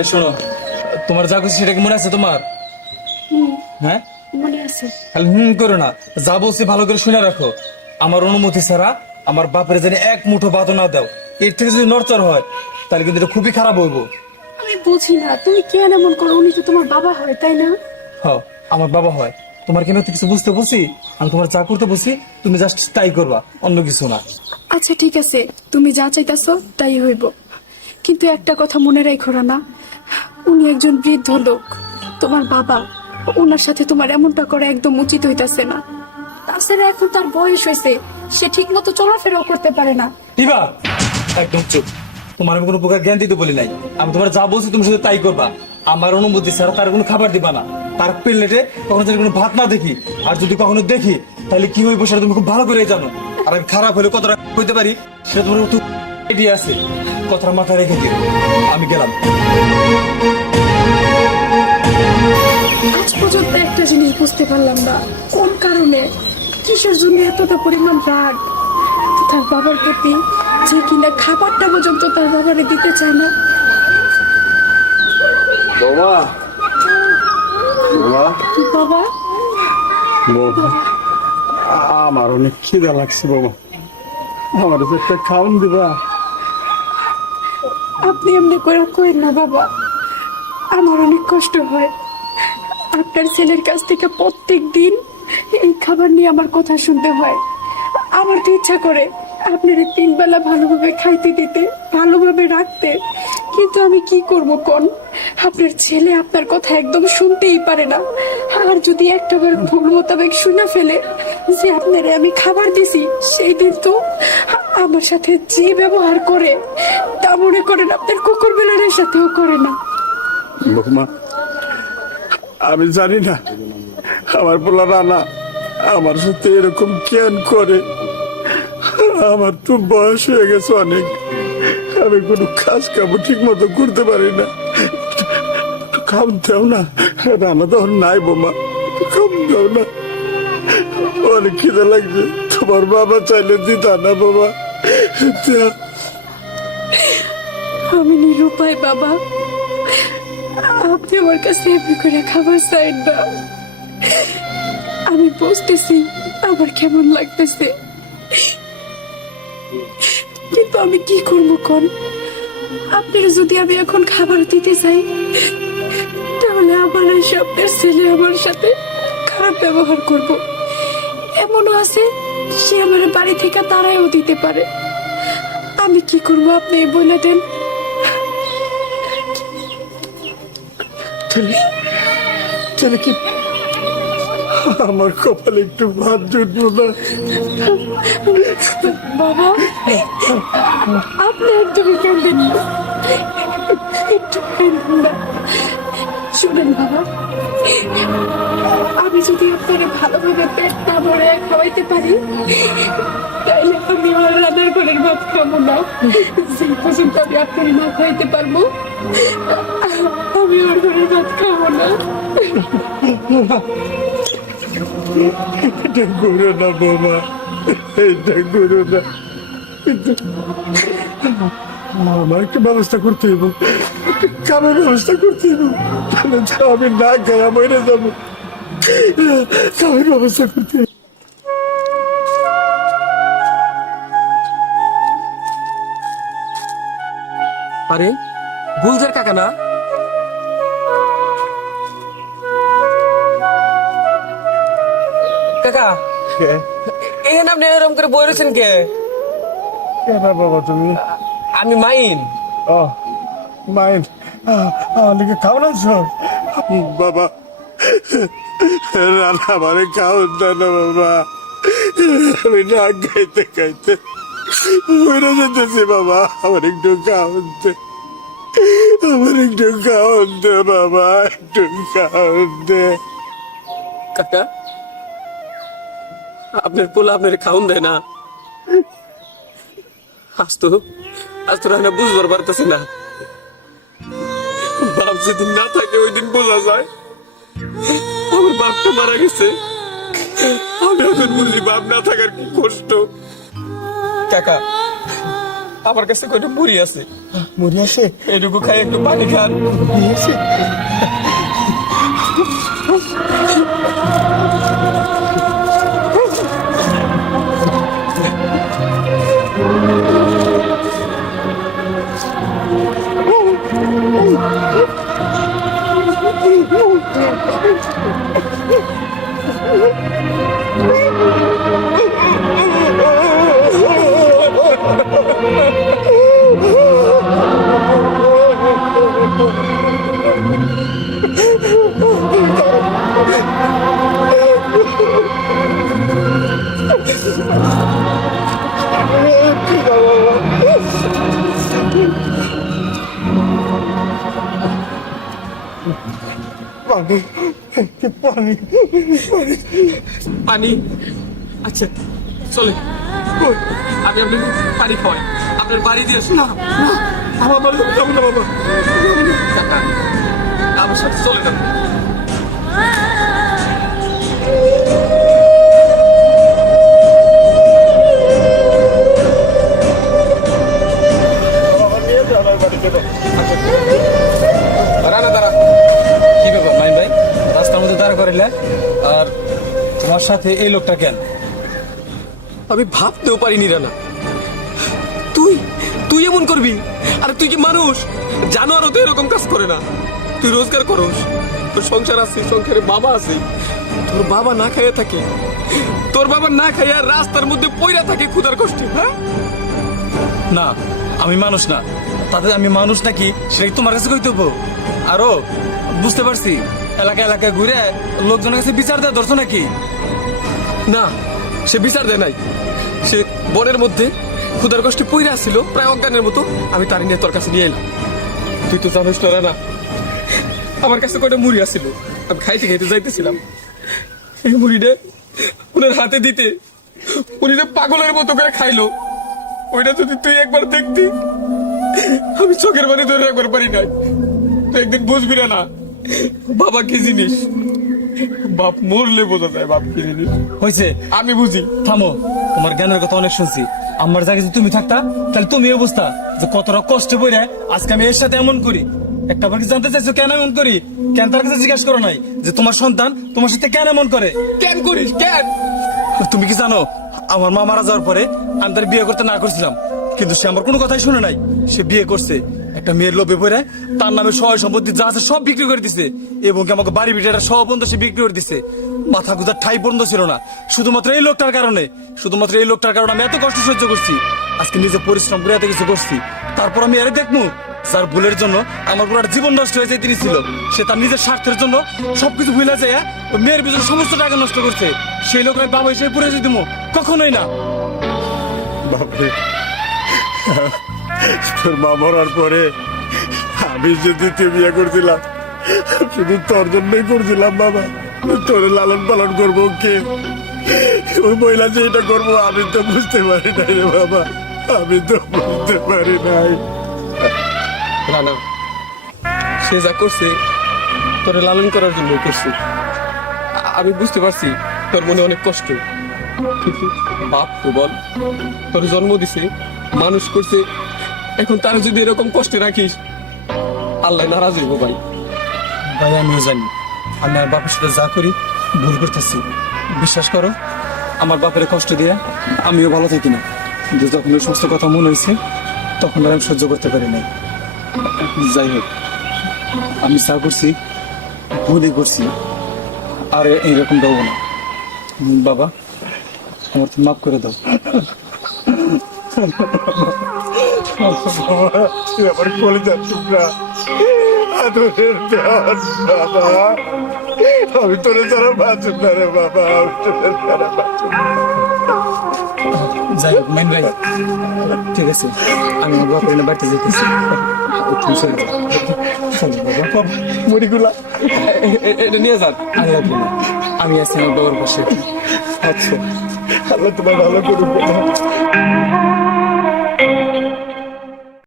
এই শোনো তোমার যা খুশি সেটা কি মনে আছে তোমার? হ্যাঁ? মনে আছে। হুম করো না যা বলছি ভালো করে শুনে রাখো। আমার অনুমতি ছাড়া আমার বাপের জানি এক মুঠো বাতো না দাও এর থেকে যদি নড়চর হয় তাহলে কিন্তু এটা খুবই খারাপ হইব। আমি বুঝি না তুমি কেন এমন করো? উনি তো তোমার বাবা হয় তাই না? হ আমার বাবা হয়। তোমার কেন কিছু বুঝতে বসি আমি তোমার চা করতে বসি তুমি জাস্ট তাই করবা অন্য কিছু না। আচ্ছা ঠিক আছে। তুমি যা চাইতাছো তাই হইব। কিন্তু একটা কথা মনে রাখো না উনি একজন বৃদ্ধ লোক। তোমার বাবা ওনার সাথে তোমার এমনটা করা একদম উচিত হইতাছে না। তাছাড়া এখন তার বয়স হয়েছে সে ঠিক মতো চলাফেরাও করতে পারে না। দিবা? একদম চুপ। তোমার আমি কোনো প্রকার জ্ঞান দিতে বলি নাই। আমি তোমার যা বলছি তুমি শুধু তাই করবা। আমার অনুমতি ছাড়া তার কোনো খাবার দিবা না। তার প্লেটে কখনো যেন কোনো ভাত না দেখি, আর যদি কখনো দেখি, তাহলে কি হইব সেটা তুমি খুব ভালো করে জানো। আর আমি খারাপ হলে কতটা হইতে পারি, সেটা তোমার আইডিয়া আছে। কথাটা মাথায় রেখে দিও। আমি গেলাম। আজ পর্যন্ত একটা জিনিস বুঝতে পারলাম না। কোন কারণে? কিসের জন্য এতটা পরিমাণ রাগ? তার বাবার প্রতি যে কিনা খাবারটা পর্যন্ত তার বাবারে দিতে চায় না। বৌমা। বাবা। বৌমা। আমার অনেক খিদা লাগছে বৌমা। আমার একটা খাওয়ান দিবা। আপনি এমনি করে কইন না, বাবা। আমার অনেক কষ্ট হয়। আপনার ছেলের কাছ থেকে প্রত্যেক দিন এই খাবার নিয়ে আমার কথা শুনতে হয়। আমার তো ইচ্ছা করে আপনারা তিনবেলা তিন বেলা ভালোভাবে খাইতে দিতে, ভালোভাবে রাখতে। কিন্তু আমি কি করব, কোন? আপনার ছেলে আপনার কথা একদম শুনতেই পারে না। আর যদি একটাবার ভুল মোতাবেক শুনে ফেলে যে আপনারে আমি খাবার দিছি, সেই দিন তো আমার সাথে যে ব্যবহার করে, তা মনে করেন আপনার কুকুর বেলারের সাথেও করে না। বৌমা আমি জানি না আমার পোলা রানা আমার সাথে এরকম কেন করে? আমার তো বয়স হয়ে গেছে অনেক। আমি কোনো কাজ কামও ঠিক মতো করতে পারি না। খাওন দেও না। রানা তো নাই বোমা। খাওন দেও না। অনেক খিদে লাগছে। তোমার বাবা চাইলে দিতা না বাবা আমি নিরুপায় বাবা। আপনি আমার কাছে এমনি করে খাবার চাইন না। আমি বুঝতেছি আমার কেমন লাগতেছে। কিন্তু আমি কি করব কোন? আপনার যদি আমি এখন খাবার দিতে চাই এসে আপনার ছেলে আমার সাথে খারাপ ব্যবহার করব। এমনও আছে সে আমার বাড়ি থেকে তারাইও দিতে পারে। আমি কি করব আপনি বলে দেন? তাহলে তাহলে কি? আমার কপালে একটু ভাত জুটবো না। বাবা আপনি একদমই কান্দেন না। একটু কান্দেন না। শুনেন বাবা। আমি যদি আপনাকে ভালোভাবে পেট না ভরে খাওয়াইতে পারি, তাইলে আমি আর রান্নার ঘরের ভাত খাব না। যে পর্যন্ত আমি আপনার না খাইতে পারব, আমি ওর ঘরের ভাত খাব না। এটা করো না বাবা, এটা করো না। আমার একটা ব্যবস্থা করতে একটা কামের ব্যবস্থা করতে আমি না খাইয়া মরে যাব। কামের ব্যবস্থা করতে আরে গুলজার কাকা না? কাকা এই আপনি এরকম করে বই রয়েছেন কে? বাবা তুমি? আমি মাইন। ও। মাইন্ড আমাদেরকে খাওয়ানো সব। বাবা রান্না আমারে খাওয়ান দেয় না বাবা। আমি না খাইতে খাইতে মরে যেতেছি বাবা। আমার একটু খাওয়ান দে আমার একটু খাওয়ান দে বাবা। একটু খাওয়ান দে কাকা আপনার পোলা আপনার খাউন দেয় না। আজ তো আজ তো রান্না বুঝবার পারতেছি না। বাপ যেদিন না থাকে ওই দিন বোঝা যায়। আমার বাপটা মারা গেছে। আমি এখন বুঝি বাপ না থাকার কি কষ্ট? কাকা আমার কাছে কয়টা মুড়ি আছে? মুড়ি আছে? এটুকু খাই একটু পানি খান। আসে পানি পানি পানি আচ্ছা চলে? আমি আপনাকে পানি খাওয়াই আপনার বাড়ি দিয়ে আসুন আমার বাড়ি যাব না বাবা আমার সাথে চলে যান সাথে এই লোকটা কেন? আমি ভাবতেও পারিনি রানা। তুই তুই এমন করবি? আরে তুই কি মানুষ? জানোয়ারও তো এরকম কাজ করে না। তুই রোজগার করস। তোর সংসার আছে সংসারে বাবা আছে। তোর বাবা না খাইয়া থাকে। তোর বাবা না খাইয়া রাস্তার মধ্যে পইরা থাকে ক্ষুধার কষ্টে হ্যাঁ? না আমি মানুষ না। তাতে আমি মানুষ নাকি সেটা তোমার কাছে কইতে হব? আরও বুঝতে পারছি। এলাকা এলাকায় ঘুরে লোকজনের কাছে বিচার দেওয়া ধরছো নাকি? না, সে বিচার দেয় নাই। সে বনের মধ্যে ক্ষুধার কষ্টে পইরা আসছিল প্রায় অজ্ঞানের মতো। আমি তার নিয়ে তোর কাছে নিয়ে এলাম। তুই তো জানিস না না আমার কাছে কয়টা মুড়ি আসছিল আমি খাইতে খাইতে যাইতেছিলাম। এই মুড়িটা উনার হাতে দিতে উনি যে পাগলের মতো করে খাইলো। ওইটা যদি তুই একবার দেখতি, আমি চোখের বাড়ি ধরে একবার পারি নাই। তুই একদিন বুঝবি না, বাবা কি জিনিস? বাপ মরলে বোঝা যায় বাপ কি জিনিস। হয়েছে আমি বুঝি। থামো তোমার জ্ঞানের কথা অনেক শুনছি। আমার জায়গায় যদি তুমি থাকতা তাহলে তুমি অবস্থা যে কতটা কষ্টে পড়ে আজকে আমি এর সাথে এমন করি। একটা বার কি জানতে চাইছো কেন এমন করি? কেন তার কাছে জিজ্ঞাসা করো নাই যে তোমার সন্তান তোমার সাথে কেন এমন করে? কেন করিস? কেন? তুমি কি জানো আমার মা মারা যাওয়ার পরে আমি তার বিয়ে করতে না করছিলাম। কিন্তু সে আমার কোনো কথাই শুনে নাই। সে বিয়ে করছে, একটা মেয়ের লোভে পড়ে, তার নামে সহায় সম্পত্তি যা আছে সব বিক্রি করে দিছে এবং আমাকে বাড়ি বিটাটা সব পর্যন্ত সে বিক্রি করে দিছে। মাথা গুজার ঠাই পর্যন্ত ছিল না। শুধুমাত্র এই লোকটার কারণে, শুধুমাত্র এই লোকটার কারণে আমি এত কষ্ট সহ্য করছি। আজকে নিজে পরিশ্রম করে এত কিছু করছি। তারপর আমি আরে দেখব যার ভুলের জন্য আমার পুরো জীবন নষ্ট হয়ে যায় তিনি ছিল। সে তার নিজের স্বার্থের জন্য সবকিছু ভুলে যায় মেয়ের পিছনে সমস্ত টাকা নষ্ট করছে। সেই লোকের বাবা হিসেবে পুরে যেতে কখনোই না। বাপরে। তোর মা মরার পরে আমি যে তুই বিয়ে করছিলাম, শুধু তোর জন্যই করছিলাম, বাবা। তোরে লালন পালন করব কে ওই মহিলা যে এটা করব, আমি তো বুঝতে পারি নাই রে বাবা। আমি তো বুঝতে পারি নাই। রানা সে যা করছে, তোরে লালন করার জন্য করছে। আমি বুঝতে পারছি, তোর মনে অনেক কষ্ট। বাপ তো বল, তোর জন্ম দিছে মানুষ করছে। এখন তারা যদি এরকম কষ্টে রাখিস, আল্লাহ নারাজ হইব ভাই। ভাই, আমিও জানি। আমি আর বাপের সাথে যা করি, ভুল করতেছি। বিশ্বাস করো, আমার বাপের কষ্ট দিয়ে আমিও ভালো থাকি না। কিন্তু যখন ওই সমস্ত কথা মনে হয়েছে, তখন আর আমি সহ্য করতে পারি নাই। যাই হোক, আমি যা করছি, ভুলই করছি, আর এইরকম দেবো না। বাবা, আমার তুমি মাফ করে দাও। তুই আমার কলিজার টুকরা আদরের প্রাণ বাবা আমি তোরে ছাড়া বাঁচব না রে বাবা আমি তোরে ছাড়া বাঁচব না। যাই হোক মাইন ভাই ঠিক আছে আমি আমার বাপের বাড়িতে যেতেছি মুড়িগুলা এটা নিয়ে যান আর লাগবে না আমি আছি আমার বাবার পাশে আচ্ছা আল্লাহ তোমার ভালো বাবা।